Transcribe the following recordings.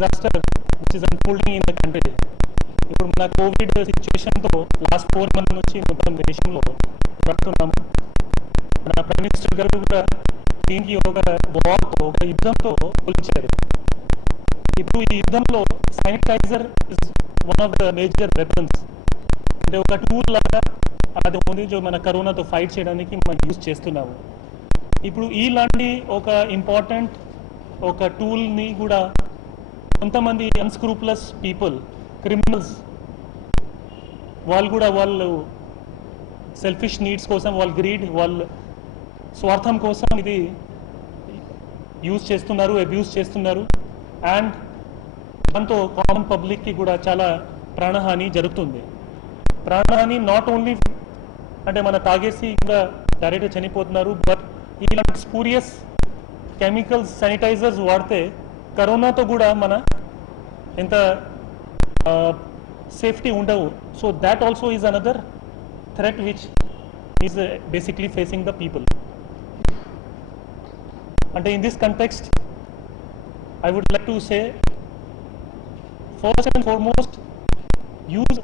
disaster which is unfolding in the country. ఇప్పుడు మన కోవిడ్ సిచ్యువేషన్తో లాస్ట్ 4 months నుంచి మొత్తం దేశంలో పడుతున్నాము. మన ప్రైమ్ మినిస్టర్ గారు కూడా దీనికి ఒక వార్తో ఒక యుద్ధంతో పోల్చారు. ఇప్పుడు ఈ యుద్ధంలో sanitiser is one of the major weapons, అంటే ఒక టూల్ లాగా అది ఉంది जो మన కరోనాతో ఫైట్ చేయడానికి మనం యూజ్ చేస్తున్నాము. ఇప్పుడు ఇలాంటి ఒక ఇంపార్టెంట్ ఒక టూల్ని కూడా కొంతమంది అన్స్క్రూపులస్ పీపుల్, క్రిమినల్స్, వాళ్ళు సెల్ఫిష్ నీడ్స్ కోసం, వాళ్ళ గ్రీడ్, వాళ్ళ స్వార్థం కోసం ఇది యూజ్ చేస్తున్నారు, అబ్యూజ్ చేస్తున్నారు. అండ్ దాంతో కామన్ పబ్లిక్కి కూడా చాలా ప్రాణహాని జరుగుతుంది. ప్రాణహాని నాట్ ఓన్లీ అంటే మన తాగేసి కూడా డైరెక్ట్గా చనిపోతున్నారు, బట్ ఇలాంటి స్పూరియస్ కెమికల్స్ శానిటైజర్స్ వాడితే కరోనాతో కూడా మన ఎంత సేఫ్టీ ఉండవు. So that also is another threat which is basically facing the people. అంటే in this context I would like to say, first and foremost,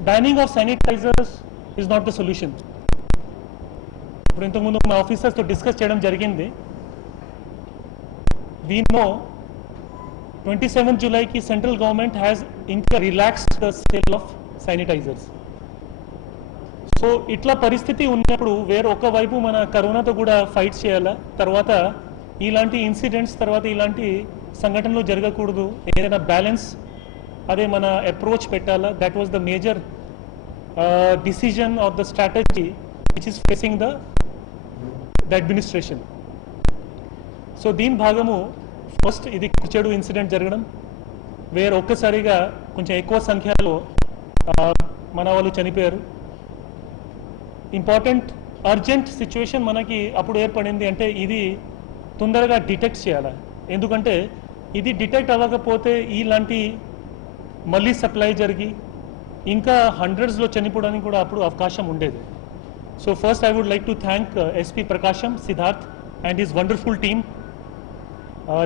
banning of sanitizers is not the solution. ఇప్పుడు ఇంతకుముందు మా ఆఫీసర్స్తో డిస్కస్ చేయడం జరిగింది. We know 27 జూలైకి central government has ఇంకా relaxed the sale of sanitisers. So ఇట్లా పరిస్థితి ఉన్నప్పుడు వేరొక వైపు మన కరోనాతో కూడా ఫైట్ చేయాలా, తర్వాత ఇలాంటి ఇన్సిడెంట్స్, తర్వాత ఇలాంటి సంఘటనలు జరగకూడదు, ఏదైనా బ్యాలెన్స్ అదే మన అప్రోచ్ పెట్టాలా. That was the major decision of the strategy which is facing the administration. So దీని భాగము ఫస్ట్ ఇది చెడు ఇన్సిడెంట్ జరగడం, ఒక్కసారిగా కొంచెం ఎక్కువ సంఖ్యలో మన వాళ్ళు చనిపోయారు. ఇంపార్టెంట్ అర్జెంట్ సిచ్యువేషన్ మనకి అప్పుడు ఏర్పడింది, అంటే ఇది తొందరగా డిటెక్ట్ చేయాలి. ఎందుకంటే ఇది డిటెక్ట్ అవ్వకపోతే ఇలాంటి మళ్ళీ సప్లై జరిగి ఇంకా హండ్రెడ్స్లో చనిపోవడానికి కూడా అప్పుడు అవకాశం ఉండేది. So first I would like to thank SP Prakasam Siddharth and his wonderful team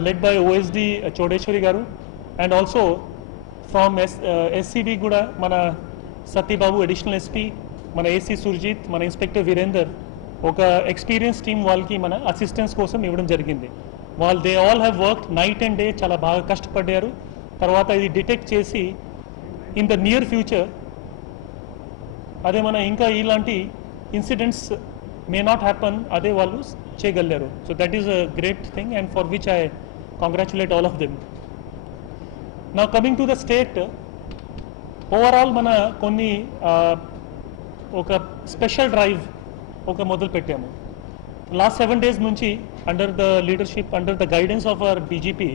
led by OSD Chowdeswari garu, and also from SCB కూడా మన సత్యబాబు అడిషనల్ ఎస్పీ, మన ఏసీ సుర్జిత్, మన ఇన్స్పెక్టర్ వీరేందర్, ఒక ఎక్స్పీరియన్స్ టీమ్ వాళ్ళకి మన అసిస్టెన్స్ కోసం ఇవ్వడం జరిగింది. They all have worked night and day, చాలా బాగా కష్టపడ్డారు. తర్వాత ఇది డిటెక్ట్ చేసి ఇన్ ద నియర్ ఫ్యూచర్ అదే మన ఇంకా ఇలాంటి ఇన్సిడెంట్స్ మే నాట్ హ్యాపన్, అదే వాళ్ళు చేయగలిగారు. So that is a great thing and for which I congratulate all of them. నా coming to the state, overall మన కొన్ని ఒక స్పెషల్ డ్రైవ్ ఒక మొదలు పెట్టాము. లాస్ట్ 7 days నుంచి under the leadership, under the guidance of our DGP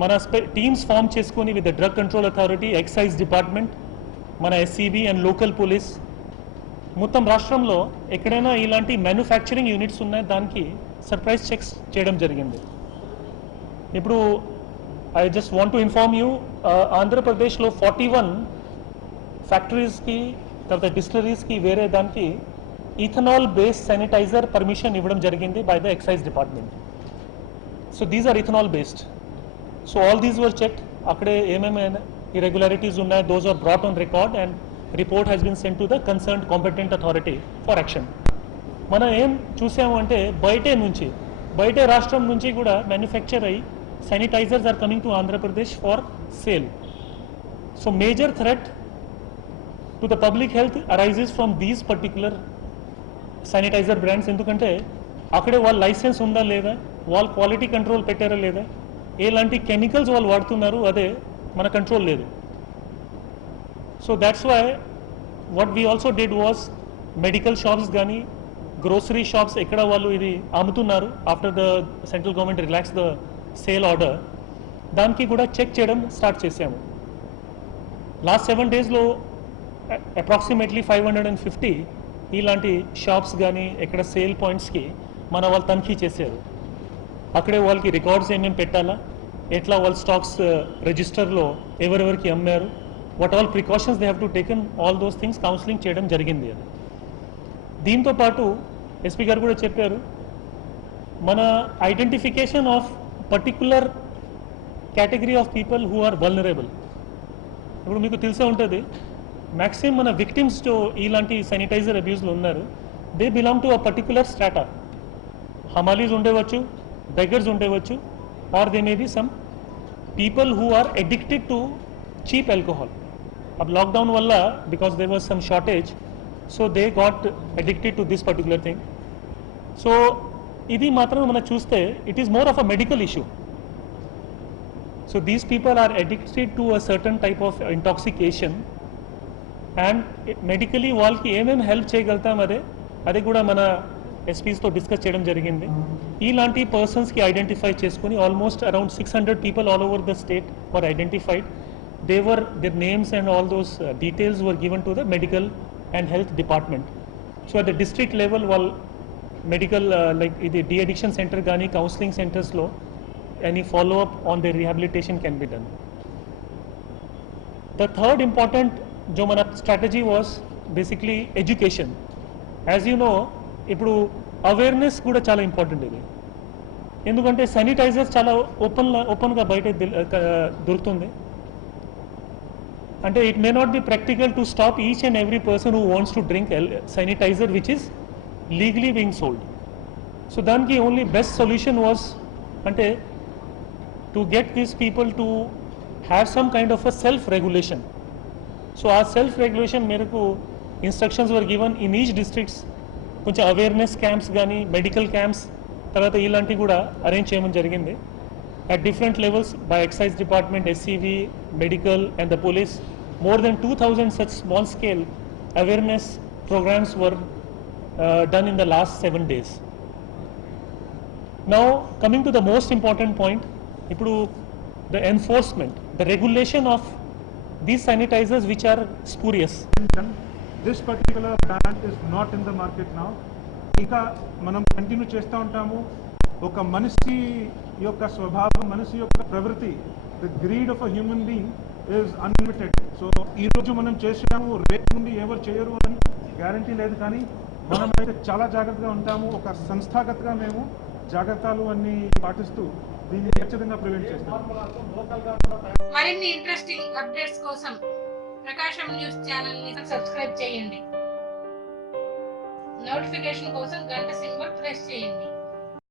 మన teams form చేసుకొని with the drug control authority, excise department, మన ఎస్సీబీ అండ్ లోకల్ పోలీస్, మొత్తం రాష్ట్రంలో ఎక్కడైనా ఇలాంటి మ్యానుఫ్యాక్చరింగ్ యూనిట్స్ ఉన్నాయి దానికి సర్ప్రైజ్ చెక్స్ చేయడం జరిగింది. ఇప్పుడు I just want to inform you, ఆంధ్రప్రదేశ్లో 41 ఫ్యాక్టరీస్కి, తర్వాత డిస్టిలరీస్కి వేరే దానికి ఇథనాల్ బేస్డ్ శానిటైజర్ పర్మిషన్ ఇవ్వడం జరిగింది by the excise department. So these are ethanol based. So all these were checked. అక్కడే ఏమేమి ఇరెగ్యులారిటీస్ ఉన్నాయి, those are brought on record and report has been sent to the concerned competent authority for action. మనం ఏం చూసాము అంటే బయటే రాష్ట్రం నుంచి కూడా మ్యానుఫ్యాక్చర్ అయ్యి sanitizers are coming to Andhra Pradesh for sale. So major threat to the public health arises from these particular sanitiser brands. ఎందుకంటే అక్కడే వాళ్ళ లైసెన్స్ ఉందా లేదా, వాళ్ళు క్వాలిటీ కంట్రోల్ పెట్టారా లేదా, ఎలాంటి కెమికల్స్ వాళ్ళు వాడుతున్నారు అదే మన కంట్రోల్ లేదు. So that's why what we also did was medical shops కానీ గ్రోసరీ షాప్స్ ఎక్కడ వాళ్ళు ఇది అమ్ముతున్నారు after the central government relax the sale order, దానికి కూడా చెక్ చేయడం స్టార్ట్ చేసాము. లాస్ట్ 7 daysలో అప్రాక్సిమేట్లీ 550 ఇలాంటి షాప్స్ కానీ ఎక్కడ సేల్ పాయింట్స్కి మన వాళ్ళు తనిఖీ చేశారు. అక్కడే వాళ్ళకి రికార్డ్స్ ఏమేమి పెట్టాలా, ఎట్లా వాళ్ళ స్టాక్స్ రిజిస్టర్లో ఎవరెవరికి అమ్మారు, what all precautions they have to taken, all those things counselling చేయడం జరిగింది. అది దీంతో పాటు ఎస్పీ గారు కూడా చెప్పారు, మన identification of particular category of people who are vulnerable. ఇప్పుడు మీకు తెలిసే ఉంటుంది, మ్యాక్సిమం మన విక్టిమ్స్ ఇలాంటి శానిటైజర్ అబ్యూస్లో ఉన్నారు, they belong to a particular strata. హమాలీస్ ఉండేవచ్చు, బెగర్స్ ఉండేవచ్చు, or they may be some people who are addicted to cheap alcohol. अब लॉकडाउन वल्ला because there was some shortage, so they got addicted to this particular thing. So ఇది మాత్రం మనం చూస్తే it is more of a medical issue. So these people are addicted to a certain type of intoxication, and medically వాళ్ళకి ఏమేమి హెల్ప్ చేయగలుగుతాం అది కూడా మన ఎస్పీస్తో డిస్కస్ చేయడం జరిగింది. ఇలాంటి పర్సన్స్కి ఐడెంటిఫై చేసుకుని almost around 600 people all over the state were identified. Their names and all those details were given to the medical and health department. So at the district level, while medical like the de-addiction center gani counseling centers lo, any follow up on their rehabilitation can be done. The third important jo mana strategy was basically education. As you know, ఇప్పుడు అవేర్నెస్ కూడా చాలా ఇంపార్టెంట్. ఇది ఎందుకంటే శానిటైజర్స్ చాలా ఓపెన్గా బయట దొరుకుతుంది. అంటే it may not be practical to stop each and every person who wants to drink sanitizer which is legally being sold. So danki only best solution was ante to get these people to have some kind of a self regulation. So our self regulation meraku instructions were given in each districts. కొంచెం awareness camps కానీ medical camps తర్వాత ఇలాంటివి కూడా అరేంజ్ చేయమని జరిగింది at different levels by excise department, SCV, medical and the police. More than 2000 such small scale awareness programs were done in the last 7 days. Now coming to the most important point, ipudu the enforcement, the regulation of these sanitizers which are spurious. This particular brand is not in the market now. ఇంకా మనం కంటిన్యూ చేస్తూ ఉంటాము. ఒక మనిషి యొక్క స్వభావం, మనిషి యొక్క ప్రవృత్తి, the greed of a human being is unlimited. So ఈరోజు మనం చేసాము, రేపు నుండి ఎవరు చేయరు అని గ్యారంటీ లేదు, కానీ మనమైతే చాలా జాగ్రత్తగా ఉంటాము. ఒక సంస్థాగతంగా మేము జాగ్రత్తలు అన్ని పాటిస్తూ దీన్ని ఖచ్చితంగా ప్రివెంట్ చేస్తాము. మరిన్ని ఇంట్రెస్టింగ్ అప్డేట్స్ కోసం ప్రకాశం న్యూస్ ఛానల్ ని సబ్స్క్రైబ్ చేయండి. నోటిఫికేషన్ కోసం గంట సింబల్ ప్రెస్ చేయండి.